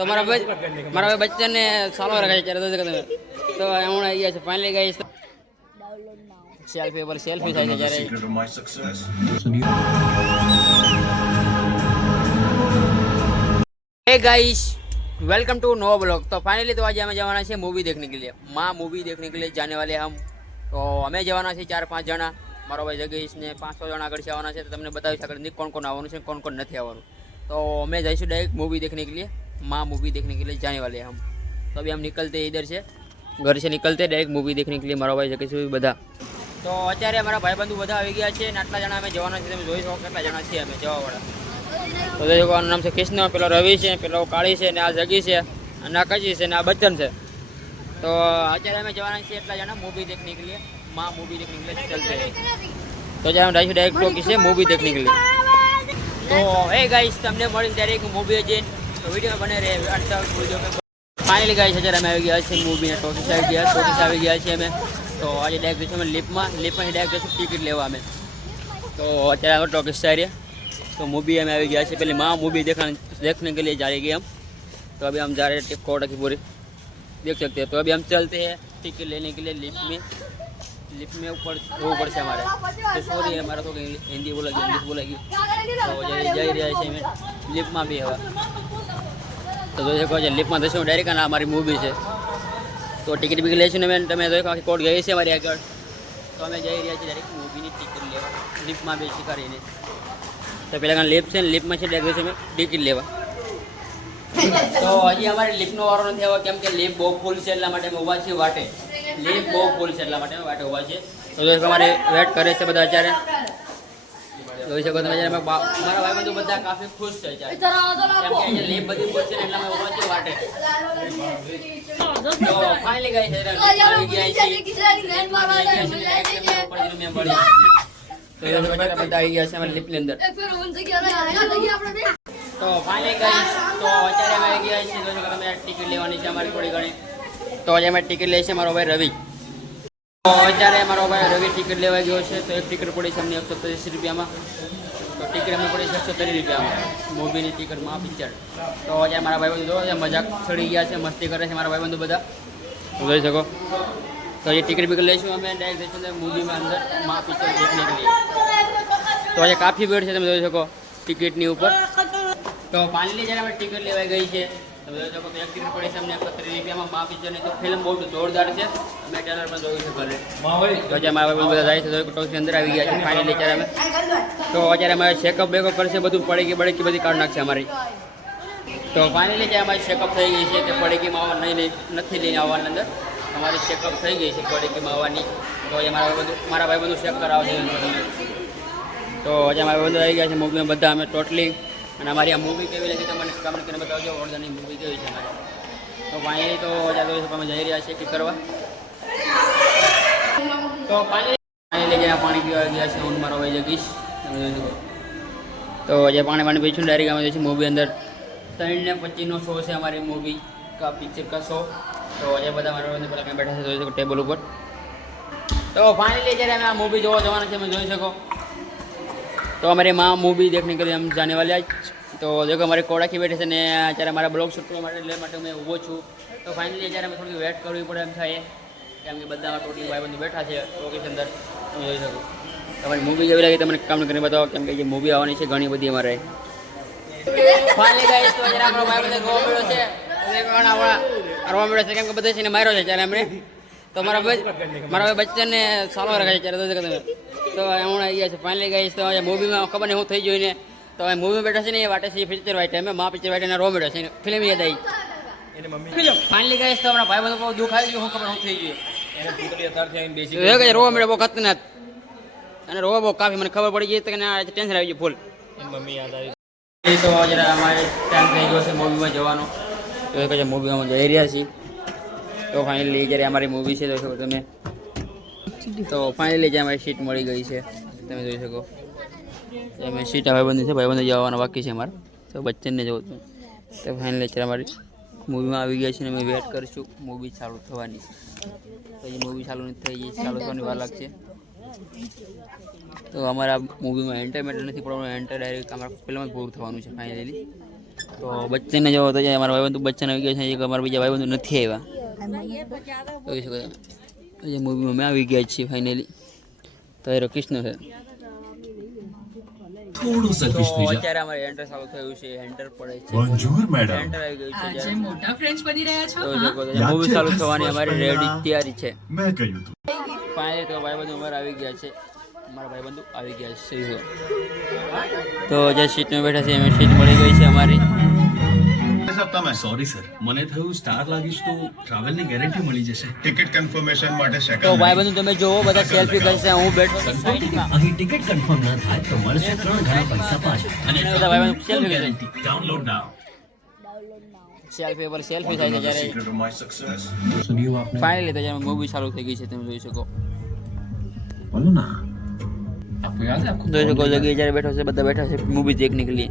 તો મારા ભાઈ બચ્ચનને સારો રખાય ત્યારે તમે તો હમણાં આવી ગયા છે ફાઇનલી ગાઈસ સેલ્ફી પર સેલ્ફી થાય છે જ્યારે hey guys welcome to no blog. तो फाइनली तो आज हमें जवाना है मूवी देखने के लिए, माँ मूवी देखने के लिए जाने वाले हम। तो हमें जवाना है 4-5 जना, मारो भाई जगेश ने 500 जना आगे आवाना है। तो तमने बतावी सकते कौन कौन आवानुं छे कौन कौन नहीं आवानुं। तो हमें जाइશું डायरेक्ट मूवी देखने के लिए, माँ मूवी देखने के लिए जाने वाले हैं हम। तो अभी हम निकलते इधर से, घर से निकलते डायरेक्ट मूवी देखने के लिए मारो भाई जगेश बधा। तो अत्यारे अमरा भाईबंधु बधा આવી ગયા છે ને આટલા જણા અમે જવાના છે તમે જોઈ શકો કેટલા જણા છે અમે જવાવાળા। तो देखो नाम से कृष्ण, पेलो रवि से, पेलो काली से, आ जगी से, आ कची से, आ बच्चन से। तो अत्यारे हमें जवाना छे एटला जना मूवी देखने के लिए, माँ मूवी देखने के लिए चलते हैं। तो जब हम डायरेक्ट टॉकी से मूवी देखने के लिए। तो हे गाइस तमने मळी त्यारे एक मूवी है तो वीडियो में बने रहे अंत तक वीडियो में। फाइनली गाइस अत्यारे અમે આવી ગયા છે મૂવી ને ટોકી સાઈડ ગયા, ટોકી આવી ગયા છે અમે। तो आज डायरेक्ट जैसे लिप में डायरेक्ट जैसे टिकट लेवा हमें। तो अत्यारे टॉकी साइड तो मूवी हमें आ गया है, पहले माँ मूवी देखने के लिए जाएगी हम। तो अभी हम जा रहे हैं कोटा की पूरी देख सकते हैं। तो अभी हम चलते हैं टिकट लेने के लिए लिफ्ट में ऊपर से हमारे। तो सॉरी है हमारा तो हिंदी बोलेगी इंग्लिश बोलेगी तो जा रहा है हमें लिफ्ट में भी है। तो देखो लिफ्ट में दसों डायरेक्ट ना हमारी मूवी है। तो टिकट भी ले તમે देखो कोर्ट गई है हमारी આગળ। तो અમે જઈ રહ્યા છીએ डायरेक्ट मूवी ની ટિકિટ લેવા लिफ्ट में બેસી કરીને। तो पहले लिफ्ट से लिफ्ट में से डायरेक्ट में टिकट लेवा। तो हजी हमारे लिफ्टનો વારો નથી આવ્યો કેમ કે लिफ्ट બહુ ફૂલ છે એટલા માટે અમે ઊભા છીએ વાટે। लिफ्ट બહુ ફૂલ છે એટલા માટે અમે વાટે ઊભા છીએ। તો જો અમારે વેટ કરે છે બધા અત્યારે જોઈ શકો તમે। જ્યારે મારા ભાઈબંધો બધા કાફી ખુશ છે અત્યારે કેમ કે અહીંયા लिफ्ट બધી ફૂલ છે એટલે અમે ઊભા છીએ વાટે। તો ફાઇનલી ગાઈસ આવી ગયા છે तो ये बता आई गया हमारे लिफ्ट के अंदर। तो फाइनली गाइस तो अत्यारे અમે આવી ગયા છે તો તમે ટિકિટ લેવાની છે અમારી થોડી ઘણી। તો આજે અમે ટિકિટ લઈ છે મારો ભાઈ રવિ। તો અત્યારે મારો ભાઈ રવિ ટિકિટ લેવા ગયો છે। તો એક ટિકિટ પડી છે અમને 130 રૂપિયામાં। તો ટિકિટ અમને પડી છે 130 રૂપિયામાં મૂવીની ટિકિટમાં પિક્ચર। તો આજે મારા ભાઈબંધો જો મજાક ચડી ગયા છે, મસ્તી કરે છે મારા ભાઈબંધો બધા જોઈ શકો। तो ये टिकट भी ले हमें डायरेक्ट जैसे मूवी में अंदर माँ पिक्चर देखने के लिए। तो ये काफ़ी भीड़ है तुम जो सको टिकटनी ऊपर। तो फाइनली जरा हमें टिकट लेवा गई है तुम जो सको। तो एक टिकट पड़ी है अમને 130 રૂપિયામાં माँ पिक्चर नहीं। तो फिल्म बहुत जोरदार है मैं ट्रेलर में જોયું છે ઘરે। તો જે મારા બધા જાય છે તો ટોકી અંદર આવી ગયા છે फाइनली જ્યારે અમે। તો અત્યારે અમારે ચેકઅપ બેકઅપ કરશે બધું પડેકી બધી કાઢ નાખશે અમારી। તો फाइनली જે અમારી ચેકઅપ થઈ ગઈ છે કે પડેકીમાં નથી લઈને આવવાના અંદર हमारी चेकअप थी गई है पड़ेगी मावानी। तो ये मारा भाई बंधु चेक कराव। तो आज हमारे बंधु आई गया मूवी में बदा हमें टोटली हमारी आ मूवी केवी लगी तो मैंने कमेंट करके बताओ ओरदानी मूवी केवी है हमारी। तो फाइनली तो અમે જઈ રહ્યા છીએ ટિકિટ કરવા। तो फाइनली જે પાણી પીવા ગયા છે હું મારો ભાઈ જગીશ। तो જે પાણી પીછું ડાયરેક્ટ અમે જઈશું મૂવી અંદર 3:25 શો છે हमारी मूवी का पिक्चर का शो। तो ये बता मारा पहले कहीं बैठा है तो टेबल ऊपर। तो फाइनली जरा मैं मूवी जो जवाना है मैं जोई सको। तो हमारी माँ मूवी देखने के लिए हम जाने वाले आज। तो देखो हमारे कोड़ा की बैठे ने जरा हमारा ब्लॉग शूट करवा मैं ऊभो छूँ। तो फाइनली जरा मैं थोड़ी वेट करवी पड़े एम थाय केम के बधा टोटली भाईबंधु बैठा है टोकी अंदर તમે જોઈ શકો। તમારી મૂવી કેવી લાગી તમને કમેન્ટ કરીને બતાવો કેમ કે જે મૂવી આવવાની છે ઘણી બધી અમારે। फाइनली गाइस तो जरा આપણો ભાઈબંધ ગોવા મળ્યો છે કરવા મળ્યો છે કેમ કે બધા છે ને માર્યો છે ત્યારે એમણે। તો મારા ભાઈ બચ્ચનને સારો રખાય છે ત્યારે તમે તો હમણાં આવી ગયા છે ફાઇનલી ગાઈસ। તો મૂવીમાં ખબર નહીં હું થઈ જોઈને તો હવે મૂવીમાં બેઠા છે ને એ વાટે છે પિક્ચર વાટે અમે માँ પિક્ચર વાટે રો મળ્યો છે ફિલ્મ યાદ આવી फाइनली गाइस। तो हमारा भाई बंधु दुख આવી ગયું હું ખબર હું થઈ ગયું એને ભૂતલી અત્યારથી આવીને બેસી ગયો રોવા મળ્યો બહુ ખતરનાક અને રોવા બહુ કાફી મને ખબર પડી ગઈ તો કે ટેન્શન આવી ગયું ફૂલ મમ્મી યાદ આવી। तो जरा हमारे टाइम थी गयो से मूवी में जवानो। तो एक मूवी में जई रहा छी। तो फाइनली जरा हमारी मूवी से देखो तुम्हें। तो फाइनली जो हमारी सीट मળી गई है તમે જોઈ શકો। અમે सीट ભાઈબંધ જવાનો બાકી છે અમારે। તો બચ્ચનને જો તો फाइनली जरा हमारी मूवी में આવી ગયા છે ને અમે વેટ કરશું મૂવી ચાલુ થવાની। તો ये मूवी चालू नहीं થઈ ગઈ ચાલુ થવાની વાર લાગશે। तो हमारा मूवी में एंटरटेनमेंट नहीं पड़ा एंटर डायरेक्ट हमारा फिल्म पूરું થવાનું છે फाइनली। તો બચ્ચનને જવો તો અમારા ભાઈબંધુ બચ્ચન આવી ગયા છે, એક અમારા બીજા ભાઈબંધુ નથી આવ્યા. જોઈ શકો છો મૂવીમાં અમે આવી ગયા છીએ ફાઇનલી. તો એ કૃષ્ણ છે. થોડું સેલ્ફિશ થઈ જા. અત્યારે અમારે એન્ટર ચાલુ થયું છે. એન્ટર પડે છે. મંજૂર મેડમ. એન્ટર આવી ગયું છે. આજે મોટા ફ્રેન્ડ્સ બની રહ્યા છો. જોઈ શકો છો મૂવી ચાલુ થવાની અમારી રેડી તૈયારી છે. મેં કહ્યું તું. ફાઇનલી તો ભાઈબંધુ અમારે આવી ગયા છે. અમારા ભાઈબંધુ આવી ગયા છે. તો જે સીટમાં બેઠા છે એમાં સીટ મળી ગઈ છે અમારી. સોરી સર, મને થયું સ્ટાર લાગીશ તો ટ્રાવેલની ગેરંટી મળી જશે. ટિકિટ કન્ફર્મેશન માટે તો સેકન્ડ ભાઈબંધુ તમે જોવો બધા સેલ્ફી કરશે. હું બેઠો છું સાઈડમાં. અહીં ટિકિટ કન્ફર્મ ન થાય તો મળશે 3 ગણા પૈસા પાછા. અને બધા ભાઈબંધુ સેલ્ફી કરે. ડાઉનલોડ નાઉ. સેલ્ફી પર સેલ્ફી થાય છે જ્યારે सीक्रेट ऑफ माय सक्सेस સુન્યું આપને? ફાઇનલી તો જ્યારે મૂવી ચાલુ થઈ ગઈ છે તમે જોઈ શકો. બોલો ના. આપકો યાદ है? आपको જોઈ શકો જગ્યાએ જ્યારે બેઠો છે બધા બેઠા છે મૂવી દેખને કે લીએ.